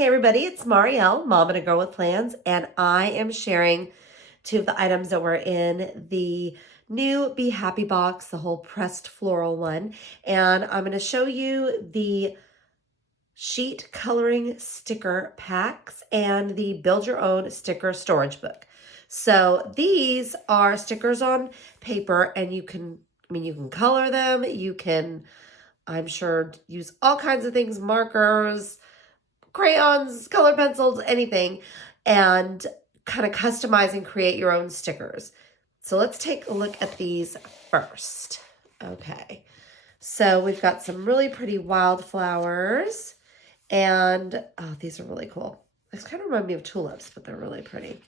Hey everybody, it's Marielle, Mom and a Girl with Plans, and I am sharing two of the items that were in the new Be Happy box, the whole pressed floral one. And I'm going to show you the sheet coloring sticker packs and the build your own sticker storage book. So these are stickers on paper, and you can color them. You can, I'm sure, use all kinds of things, markers, crayons, color pencils, anything, and kind of customize and create your own stickers. So let's take a look at these first. Okay, so we've got some really pretty wildflowers, and oh, these are really cool. These kind of remind me of tulips, but they're really pretty.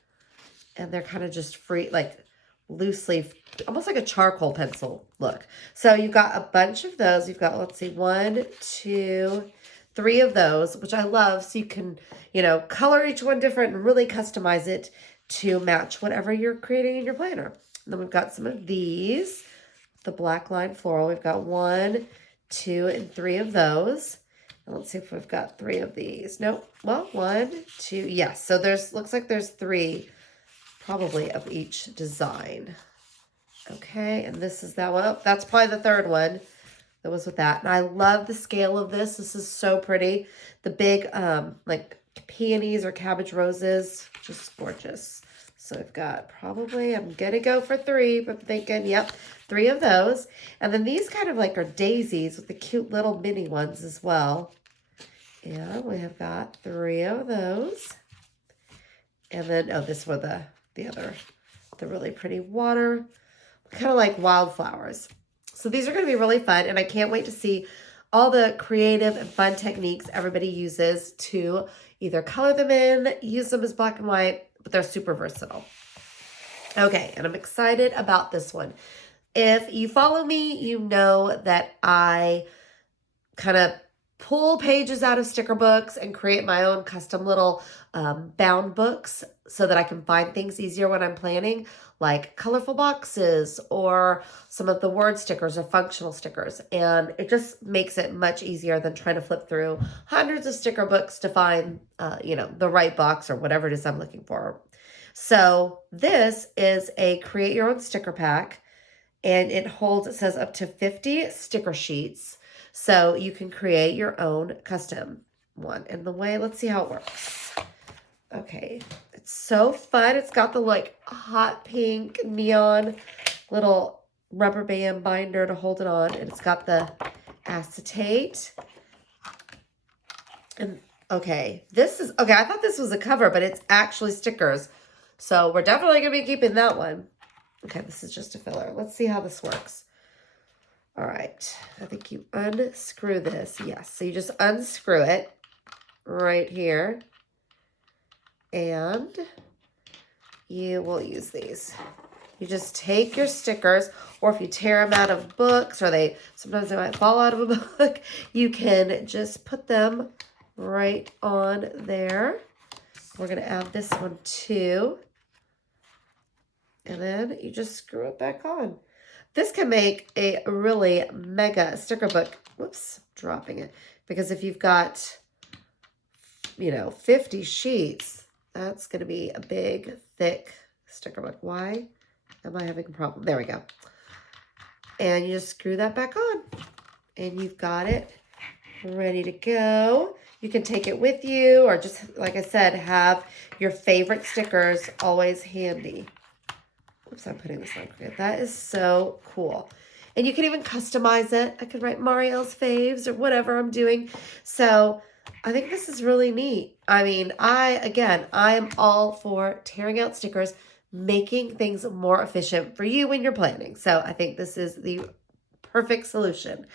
And they're kind of just free, like loosely, almost like a charcoal pencil look. So you've got a bunch of those. You've got, let's see, 1, 2, 3 of those, which I love. So you can, color each one different and really customize it to match whatever you're creating in your planner. And then we've got some of these, the black line floral. We've got 1, 2, and 3 of those. And let's see if we've got 3 of these. Nope. Well, 1, 2, yes. So looks like there's 3 probably of each design. Okay, and this is that one. Oh, that's probably the third one that was with that. And I love the scale of this. This is so pretty. The big, like peonies or cabbage roses, just gorgeous. So I've got probably, I'm going to go for 3, but I'm thinking, yep, 3 of those. And then these kind of like are daisies with the cute little mini ones as well. And we have got 3 of those. And then, oh, this were the really pretty water, kind of like wildflowers. So these are going to be really fun, and I can't wait to see all the creative and fun techniques everybody uses to either color them in, use them as black and white, but they're super versatile. Okay, and I'm excited about this one. If you follow me, you know that I kind of pull pages out of sticker books and create my own custom little bound books so that I can find things easier when I'm planning, like colorful boxes or some of the word stickers or functional stickers. And it just makes it much easier than trying to flip through hundreds of sticker books to find, the right box or whatever it is I'm looking for. So this is a create your own sticker pack, and it says up to 50 sticker sheets. So you can create your own custom one. And let's see how it works. Okay, it's so fun. It's got the like hot pink neon little rubber band binder to hold it on. And it's got the acetate. And okay, I thought this was a cover, but it's actually stickers. So we're definitely going to be keeping that one. Okay, this is just a filler. Let's see how this works. All right, I think you unscrew this. Yes, so you just unscrew it right here. And you will use these. You just take your stickers, or if you tear them out of books, or sometimes they might fall out of a book, you can just put them right on there. We're going to add this one too. And then you just screw it back on. This can make a really mega sticker book. Whoops, dropping it. Because if you've got, 50 sheets, that's going to be a big, thick sticker book. Why am I having a problem? There we go. And you just screw that back on. And you've got it ready to go. You can take it with you, or just, like I said, have your favorite stickers always handy. Oops, I'm putting this on grid. That is so cool. And you can even customize it. I could write Marielle's faves or whatever I'm doing. So I think this is really neat. I mean, I am all for tearing out stickers, making things more efficient for you when you're planning. So I think this is the perfect solution.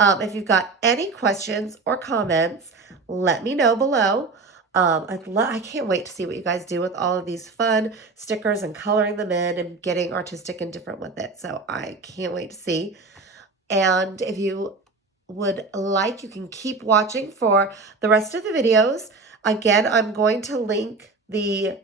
If you've got any questions or comments, let me know below. I can't wait to see what you guys do with all of these fun stickers and coloring them in and getting artistic and different with it. So I can't wait to see. And if you would like, you can keep watching for the rest of the videos. Again, I'm going to link the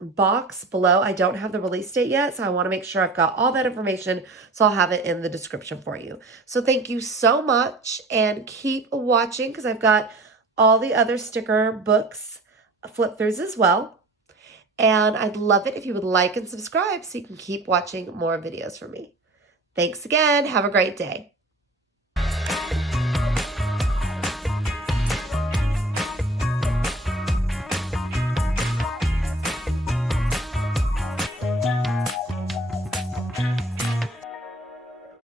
box below. I don't have the release date yet, so I want to make sure I've got all that information, so I'll have it in the description for you. So thank you so much, and keep watching because I've got all the other sticker books flip throughs as well. And I'd love it if you would like and subscribe so you can keep watching more videos from me. Thanks again. Have a great day.